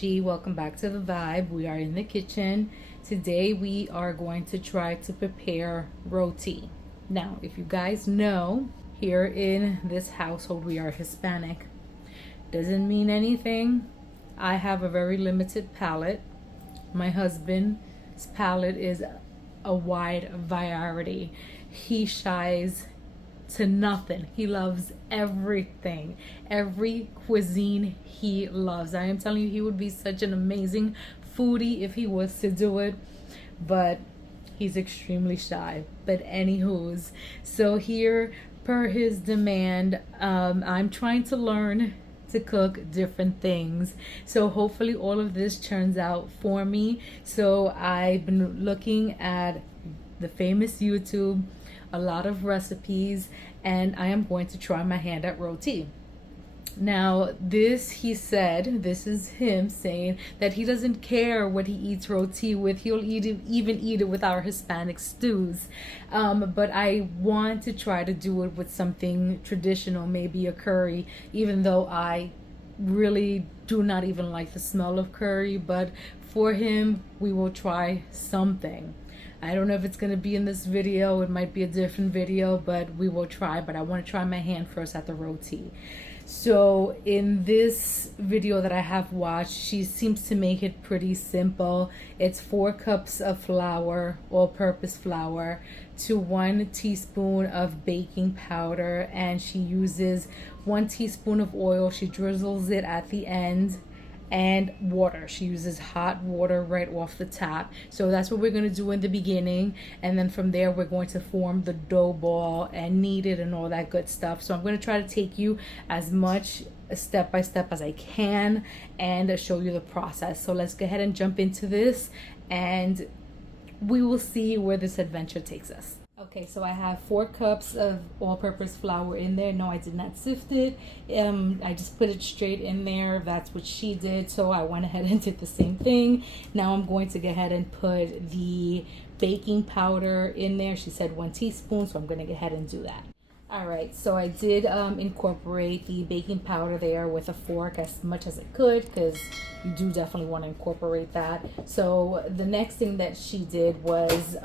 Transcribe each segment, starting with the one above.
G. Welcome back to the vibe. We are in the kitchen. Today we are going to try to prepare roti. Now, if you guys know, here in this household we are Hispanic. Doesn't mean anything. I have a very limited palate. My husband's palate is a wide variety. He shies to nothing. He loves everything, every cuisine he loves. I am telling you, he would be such an amazing foodie if he was to do it, but he's extremely shy. But anywho's, so here, per his demand, I'm trying to learn to cook different things, so hopefully all of this turns out for me. So I've been looking at the famous YouTube, a lot of recipes, and I am going to try my hand at roti. Now, he said, this is him saying that he doesn't care what he eats roti with. He'll even eat it with our Hispanic stews. But I want to try to do it with something traditional, maybe a curry, even though I really do not even like the smell of curry. But for him, we will try something. I don't know if it's going to be in this video. It might be a different video, but we will try. But I want to try my hand first at the roti. So in this video that I have watched, she seems to make it pretty simple. It's 4 cups of flour, all-purpose flour, to 1 teaspoon of baking powder, and she uses 1 teaspoon of oil. She drizzles it at the end, and water. She uses hot water right off the tap. So that's what we're going to do in the beginning, and then from there we're going to form the dough ball and knead it and all that good stuff. So I'm going to try to take you as much step by step as I can and show you the process. So let's go ahead and jump into this, and we will see where this adventure takes us. Okay, so I have 4 cups of all-purpose flour in there. No, I did not sift it. I just put it straight in there. That's what she did, so I went ahead and did the same thing. Now I'm going to go ahead and put the baking powder in there. She said 1 teaspoon, so I'm going to go ahead and do that. All right, so I did incorporate the baking powder there with a fork as much as I could, because you do definitely want to incorporate that. So the next thing that she did was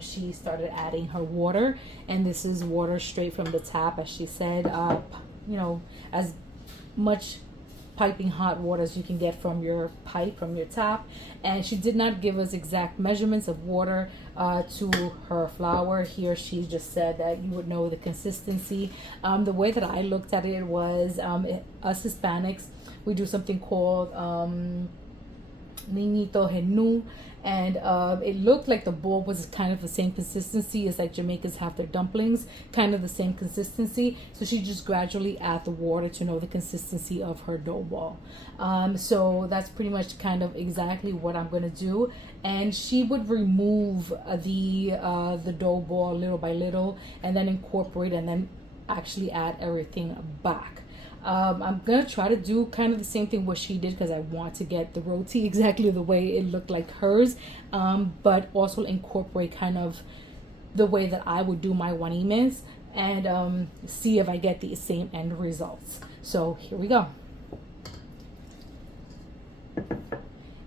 she started adding her water, and this is water straight from the tap, as she said, you know, as much piping hot water as you can get from your pipe, from your tap. And she did not give us exact measurements of water to her flour. Here she just said that you would know the consistency. The way that I looked at it was, us Hispanics, we do something called niñito genu, and it looked like the bowl was kind of the same consistency as like Jamaicans have their dumplings, kind of the same consistency. So she just gradually add the water to know the consistency of her dough ball. So that's pretty much kind of exactly what I'm going to do. And she would remove the dough ball little by little, and then incorporate, and then actually add everything back. I'm gonna try to do kind of the same thing what she did, because I want to get the roti exactly the way it looked like hers, but also incorporate kind of the way that I would do my wanimes, and see if I get the same end results. So here we go.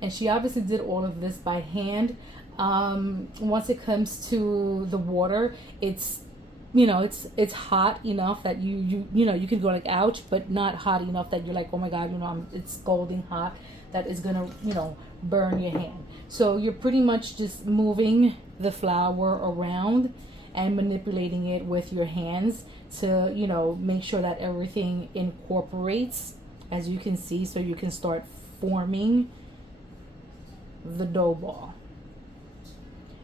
And she obviously did all of this by hand. Once it comes to the water, it's, you know, it's hot enough that you know, you can go like ouch, but not hot enough that you're like, oh my god, you know, it's scalding hot, that is gonna, you know, burn your hand. So you're pretty much just moving the flour around and manipulating it with your hands to, you know, make sure that everything incorporates, as you can see, so you can start forming the dough ball.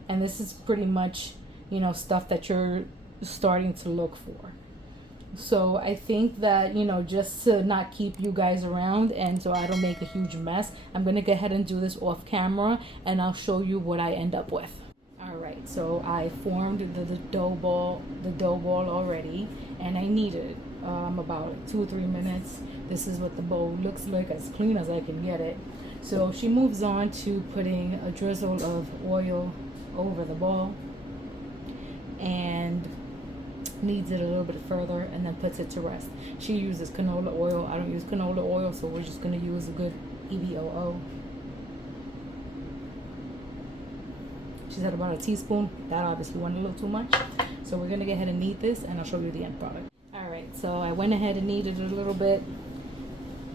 And this is pretty much, you know, stuff that you're starting to look for. So I think that, you know, just to not keep you guys around and so I don't make a huge mess, I'm gonna go ahead and do this off camera, and I'll show you what I end up with. All right, so I formed the dough ball already, and I kneaded about 2 or 3 minutes. This is what the bowl looks like, as clean as I can get it. So she moves on to putting a drizzle of oil over the ball and kneads it a little bit further, and then puts it to rest. She uses canola oil. I don't use canola oil, so we're just going to use a good EBOO. She said about a teaspoon. That obviously went a little too much. So we're gonna go ahead and knead this, and I'll show you the end product. All right, so I went ahead and kneaded it a little bit.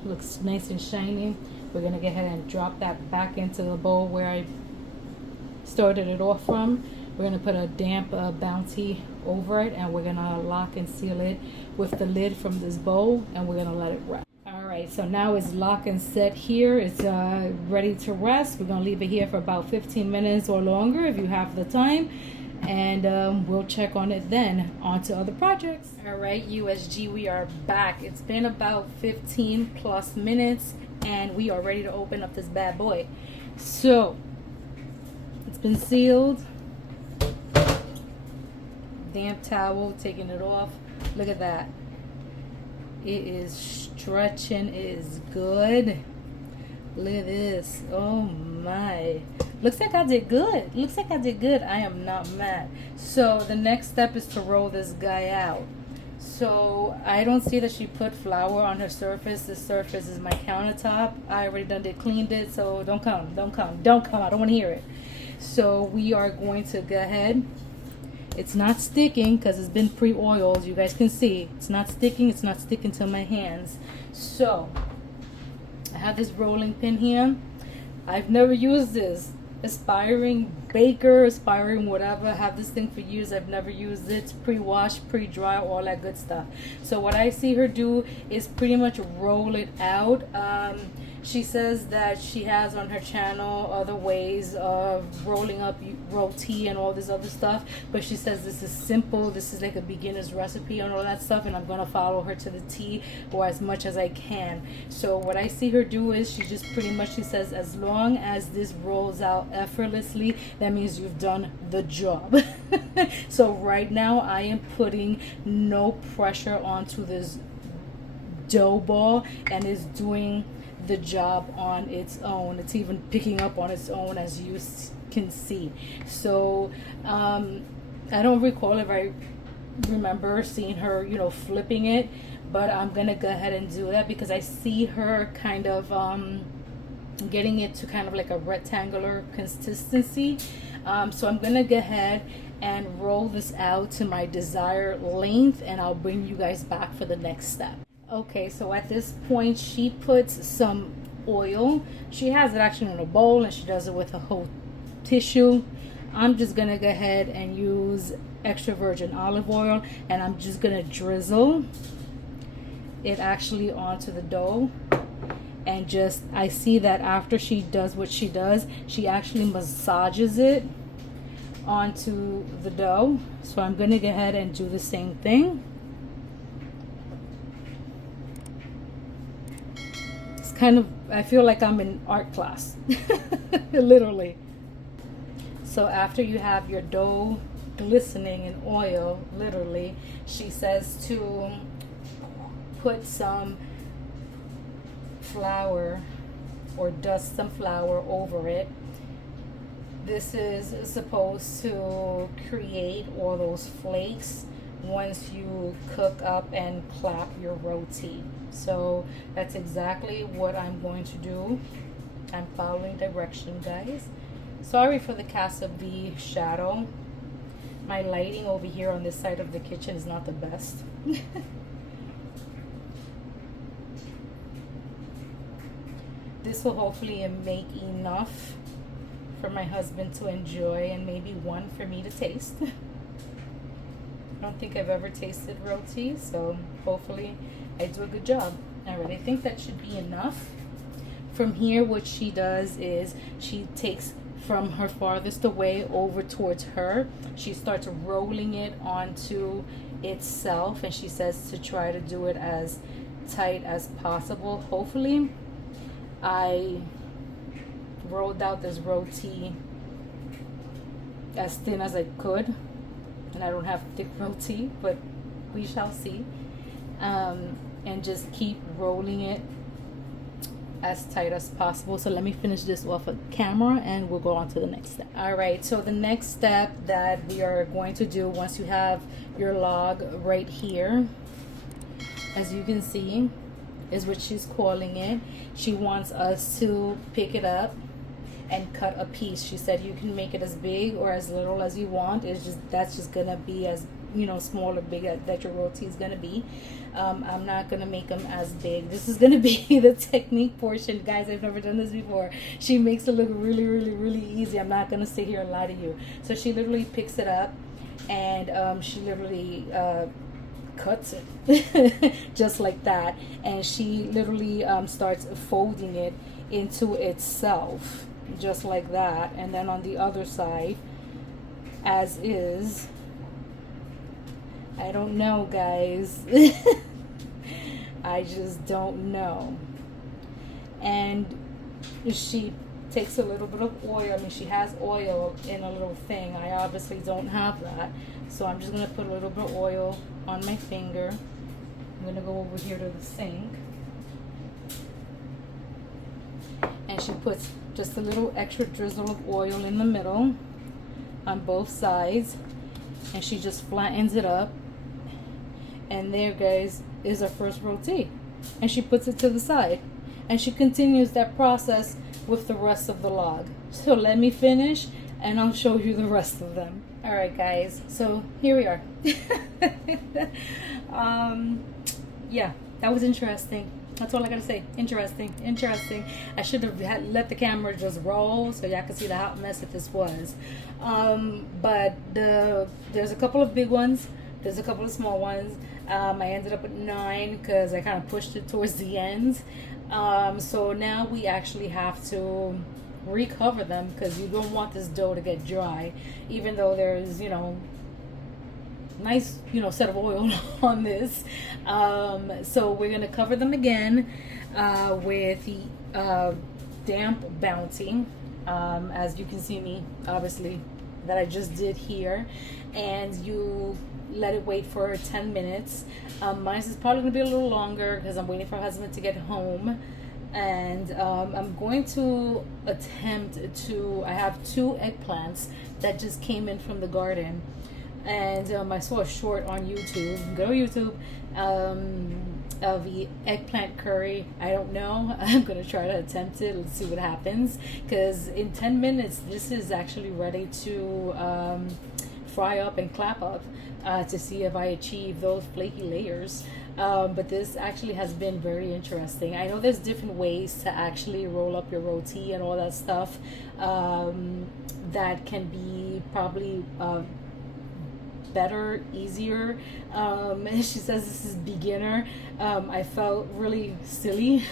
Looks nice and shiny. We're gonna go ahead and drop that back into the bowl where I started it off from. We're gonna put a damp bounty over it, and we're gonna lock and seal it with the lid from this bowl, and we're gonna let it rest. All right, so now it's locked and set here. It's ready to rest. We're gonna leave it here for about 15 minutes or longer if you have the time, and we'll check on it then. On to other projects. All right, USG, we are back. It's been about 15 plus minutes, and we are ready to open up this bad boy. So it's been sealed. Damp towel, taking it off. Look at that. It is stretching. It is good. Look at this. Oh my. Looks like I did good. Looks like I did good. I am not mad. So the next step is to roll this guy out. So I don't see that she put flour on her surface. The surface is my countertop. I already cleaned it, so don't come. I don't want to hear it. So we are going to go ahead. It's not sticking because it's been pre-oiled. You guys can see it's not sticking. It's not sticking to my hands. So I have this rolling pin here. I've never used this. Aspiring baker, aspiring whatever. I have this thing for years. I've never used it. It's pre-washed, pre-dry, all that good stuff. So what I see her do is pretty much roll it out. She says that she has on her channel other ways of rolling up roti and all this other stuff, but she says this is simple. This is like a beginner's recipe and all that stuff, and I'm gonna follow her to the T, or as much as I can. So what I see her do is she just pretty much, she says, as long as this rolls out effortlessly, that means you've done the job. So right now I am putting no pressure onto this dough ball, and it's doing the job on its own. It's even picking up on its own, as you can see. So I don't recall if I remember seeing her, you know, flipping it, but I'm gonna go ahead and do that because I see her kind of getting it to kind of like a rectangular consistency. So I'm gonna go ahead and roll this out to my desired length, and I'll bring you guys back for the next step. Okay, so at this point she puts some oil. She has it actually in a bowl, and she does it with a whole tissue. I'm just gonna go ahead and use extra virgin olive oil, and I'm just gonna drizzle it actually onto the dough. And just, I see that after she does what she does, she actually massages it onto the dough. So I'm gonna go ahead and do the same thing. Kind of, I feel like I'm in art class. Literally. So after you have your dough glistening in oil, literally, she says to put some flour or dust some flour over it. This is supposed to create all those flakes once you cook up and clap your roti. So that's exactly what I'm going to do. I'm following direction, guys. Sorry for the cast of the shadow. My lighting over here on this side of the kitchen is not the best. This will hopefully make enough for my husband to enjoy, and maybe one for me to taste. I don't think I've ever tasted roti, so hopefully I do a good job. All right, I think that should be enough. From here, what she does is she takes from her farthest away over towards her. She starts rolling it onto itself, and she says to try to do it as tight as possible. Hopefully, I rolled out this roti as thin as I could, and I don't have thick roti, but we shall see. And just keep rolling it as tight as possible. So let me finish this off of camera, and we'll go on to the next step. All right, so the next step that we are going to do, once you have your log right here, as you can see, is what she's calling it. She wants us to pick it up and cut a piece. She said you can make it as big or as little as you want. It's just, that's just gonna be as, you know, small or big that your roti is gonna be. I'm not gonna make them as big. This is gonna be the technique portion, guys. I've never done this before. She makes it look really, really, really easy. I'm not gonna sit here and lie to you. So she literally picks it up, and she literally cuts it just like that, and she literally starts folding it into itself just like that, and then on the other side as is. I don't know, guys. I just don't know. And she takes a little bit of oil. I mean, she has oil in a little thing. I obviously don't have that, so I'm just gonna put a little bit of oil on my finger. I'm gonna go over here to the sink, and she puts just a little extra drizzle of oil in the middle on both sides, and she just flattens it up. And there, guys, is our first roti, and she puts it to the side, and she continues that process with the rest of the log. So let me finish and I'll show you the rest of them. All right, guys, so here we are. Yeah, that was interesting. That's all I gotta say. Interesting. I should have let the camera just roll so y'all could see the hot mess that this was. But there's a couple of big ones. There's a couple of small ones. I ended up at 9 because I kind of pushed it towards the end. So now we actually have to recover them because you don't want this dough to get dry, even though there's, you know, nice, you know, set of oil on this. So we're gonna cover them again with the damp Bounty, as you can see me obviously that I just did here, and you let it wait for 10 minutes. Mine is probably gonna be a little longer because I'm waiting for my husband to get home. And I'm going to attempt to, I have 2 eggplants that just came in from the garden, and I saw a short on YouTube. Go to YouTube, of the eggplant curry. I don't know. I'm gonna try to attempt it. Let's see what happens, because in 10 minutes this is actually ready to fry up and clap up, to see if I achieve those flaky layers. But this actually has been very interesting. I know there's different ways to actually roll up your roti and all that stuff, that can be probably better, easier. She says this is beginner. I felt really silly.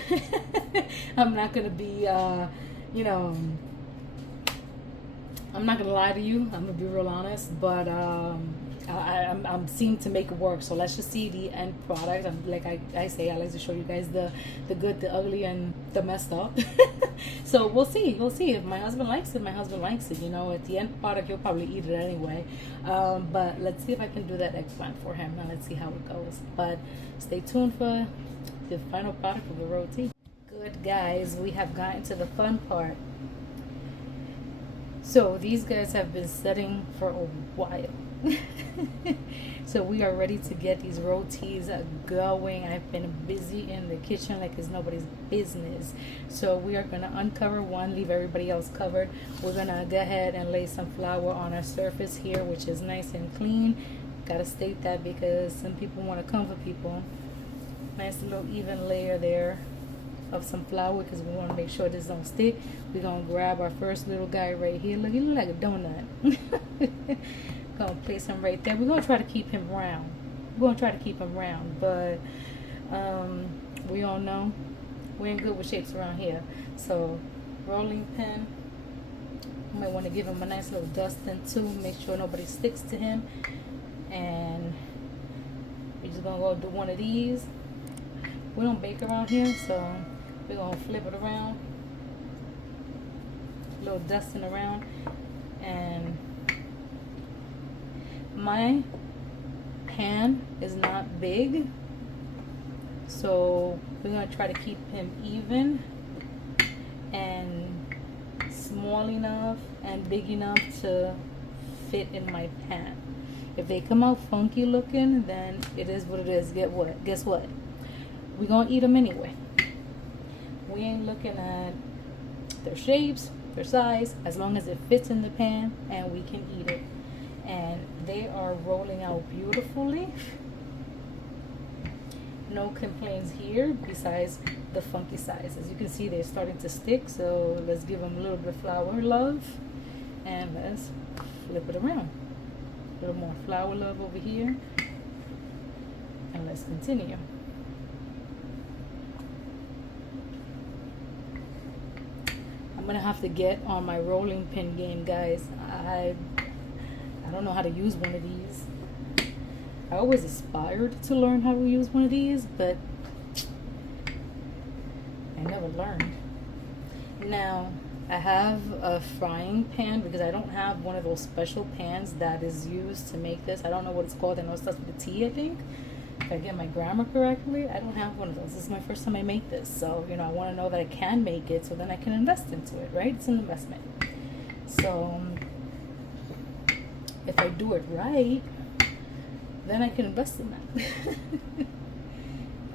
I'm not gonna be you know, I'm not gonna lie to you, I'm gonna be real honest, but I'm seem to make it work. So let's just see the end product. Like I say, I like to show you guys the good, the ugly, and the messed up. So we'll see if my husband likes it. You know, at the end product he'll probably eat it anyway. But let's see if I can do that eggplant for him, and let's see how it goes. But stay tuned for the final product of the roti. Good, guys, we have gotten to the fun part. So these guys have been setting for a while. So we are ready to get these rotis going. I've been busy in the kitchen like it's nobody's business. So we are gonna uncover one, leave everybody else covered. We're gonna go ahead and lay some flour on our surface here, which is nice and clean. Gotta state that because some people want to comfort people. Nice little even layer there of some flour because we want to make sure this don't stick. We're gonna grab our first little guy right here. Look, he look like a donut. Gonna place him right there. We're gonna try to keep him round. But we all know we ain't good with shapes around here. So rolling pin, you might want to give him a nice little dusting too. Make sure nobody sticks to him. And we're just gonna go do one of these. We don't bake around here, so we're gonna flip it around, a little dusting around. And my pan is not big, so we're gonna try to keep him even and small enough and big enough to fit in my pan. If they come out funky looking, then it is what it is. Guess what? we're gonna eat them anyway. We ain't looking at their shapes, their size, as long as it fits in the pan and we can eat it. And they are rolling out beautifully. No complaints here besides the funky size. As you can see, they're starting to stick, so let's give them a little bit of flour love and let's flip it around. A little more flour love over here, and let's continue. I'm gonna have to get on my rolling pin game, guys. I don't know how to use one of these. I always aspired to learn how to use one of these, but I never learned. Now, I have a frying pan because I don't have one of those special pans that is used to make this. I don't know what it's called. I know it starts with a T, I think. If I get my grammar correctly, I don't have one of those. This is my first time I make this. So, I want to know that I can make it so then I can invest into it, right? It's an investment. So, if I do it right, then I can invest in that.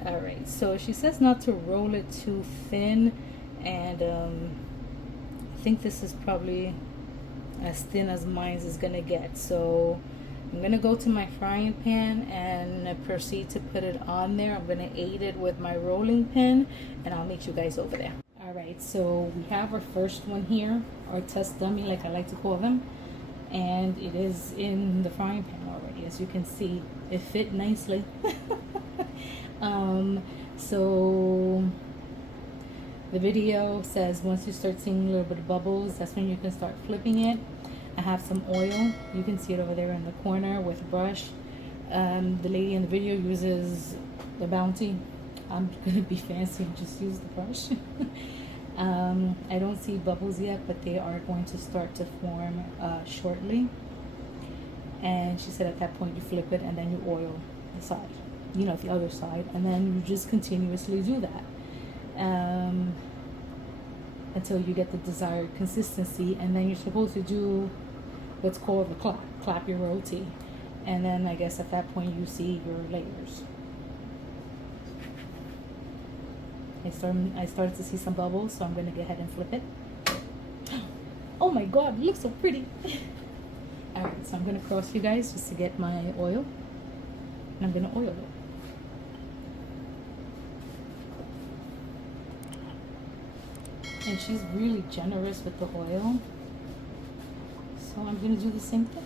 All right, so she says not to roll it too thin, and I think this is probably as thin as mine is gonna get. So I'm gonna go to my frying pan and proceed to put it on there. I'm gonna aid it with my rolling pin, and I'll meet you guys over there. All right, so we have our first one here, our test dummy, like I like to call them, and it is in the frying pan already. As you can see, it fit nicely. So the video says once you start seeing a little bit of bubbles, that's when you can start flipping it. I have some oil. You can see it over there in the corner with a brush. The lady in the video uses the Bounty. I'm gonna be fancy and just use the brush. I don't see bubbles yet, but they are going to start to form shortly. And she said at that point you flip it and then you oil the side, the other side, and then you just continuously do that until you get the desired consistency. And then you're supposed to do what's called a clap your roti, and then I guess at that point you see your layers. I started to see some bubbles, so I'm going to go ahead and flip it. Oh my god, it looks so pretty. Alright, so I'm going to cross you guys just to get my oil, and I'm going to oil it. And she's really generous with the oil, so I'm going to do the same thing.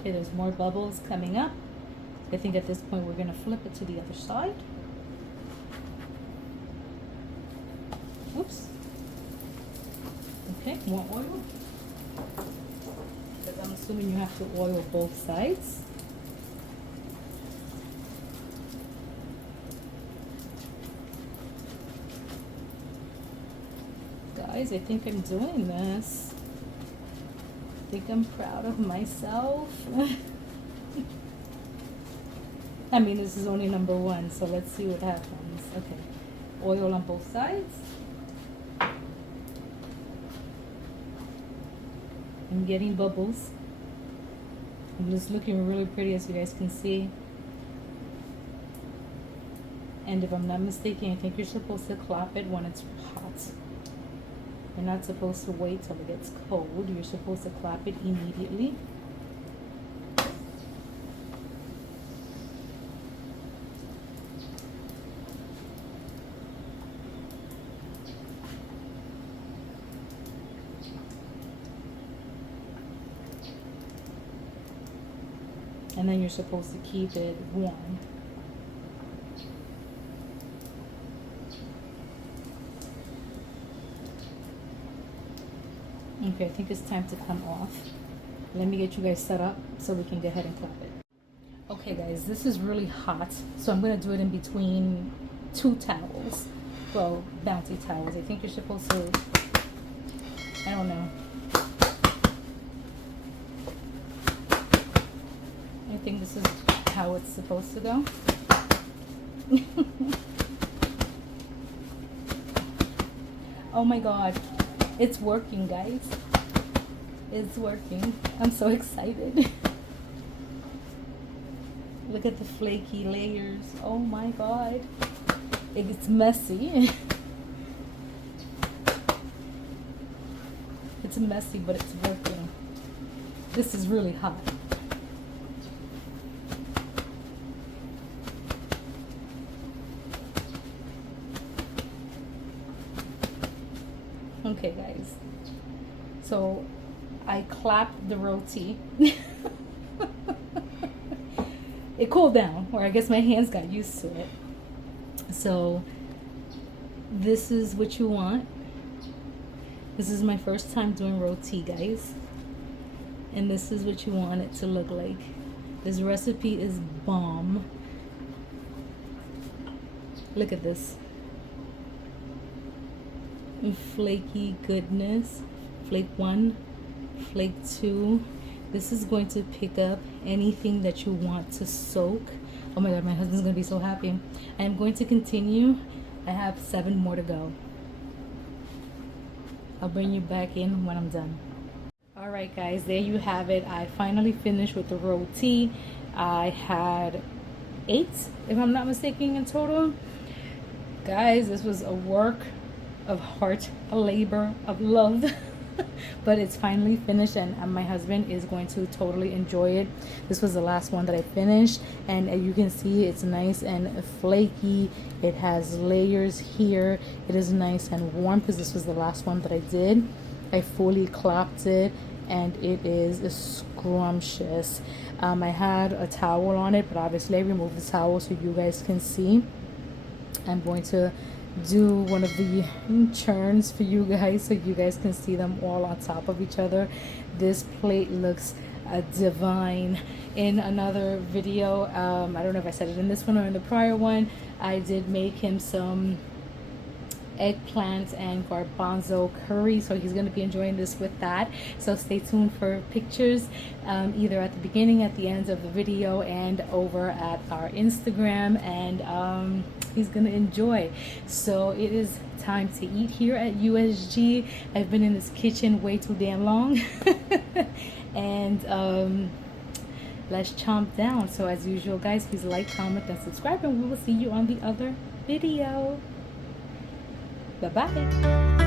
Okay, there's more bubbles coming up. I think at this point we're going to flip it to the other side. Oops. Okay, more oil. Because I'm assuming you have to oil both sides. Guys, I think I'm doing this. I think I'm proud of myself. I mean, this is only number one, so let's see what happens. Okay, oil on both sides. I'm getting bubbles. I'm just looking really pretty, as you guys can see. And if I'm not mistaken, I think you're supposed to clap it when it's hot. You're not supposed to wait till it gets cold. You're supposed to clap it immediately. And then you're supposed to keep it warm. Okay, I think it's time to come off. Let me get you guys set up so we can go ahead and clap it. Okay guys, this is really hot, so I'm gonna do it in between two towels. Well, Bounty towels. I think you're supposed to, I don't know. I think this is how it's supposed to go. Oh my god, it's working, guys. It's working. I'm so excited. Look at the flaky layers. Oh my god. It's messy. It's messy, but it's working. This is really hot. Okay, guys. So I clapped the roti. It cooled down, or I guess my hands got used to it. So this is what you want. This is my first time doing roti, guys. And this is what you want it to look like. This recipe is bomb. Look at this. Flaky goodness. Flake 1, flake 2. This is going to pick up anything that you want to soak. Oh my god, my husband's gonna be so happy. I'm going to continue. I have 7 more to go. I'll bring you back in when I'm done. All right, guys, there you have it. I finally finished with the roti. I had 8, if I'm not mistaken, in total. Guys, this was a work of heart, a labor of love. But it's finally finished, and my husband is going to totally enjoy it. This was the last one that I finished, and you can see it's nice and flaky. It has layers here. It is nice and warm because this was the last one that I did. I fully clapped it, and it is scrumptious. I had a towel on it, but obviously I removed the towel so you guys can see. I'm going to do one of the churns for you guys so you guys can see them all on top of each other. This plate looks divine. In another video, I don't know if I said it in this one or in the prior one, I did make him some eggplant and garbanzo curry, so he's going to be enjoying this with that. So stay tuned for pictures, either at the beginning, at the end of the video, and over at our Instagram, and he's going to enjoy. So it is time to eat here at USG. I've been in this kitchen way too damn long. And let's chomp down. So as usual, guys, please like, comment, and subscribe, and we will see you on the other video. Bye-bye.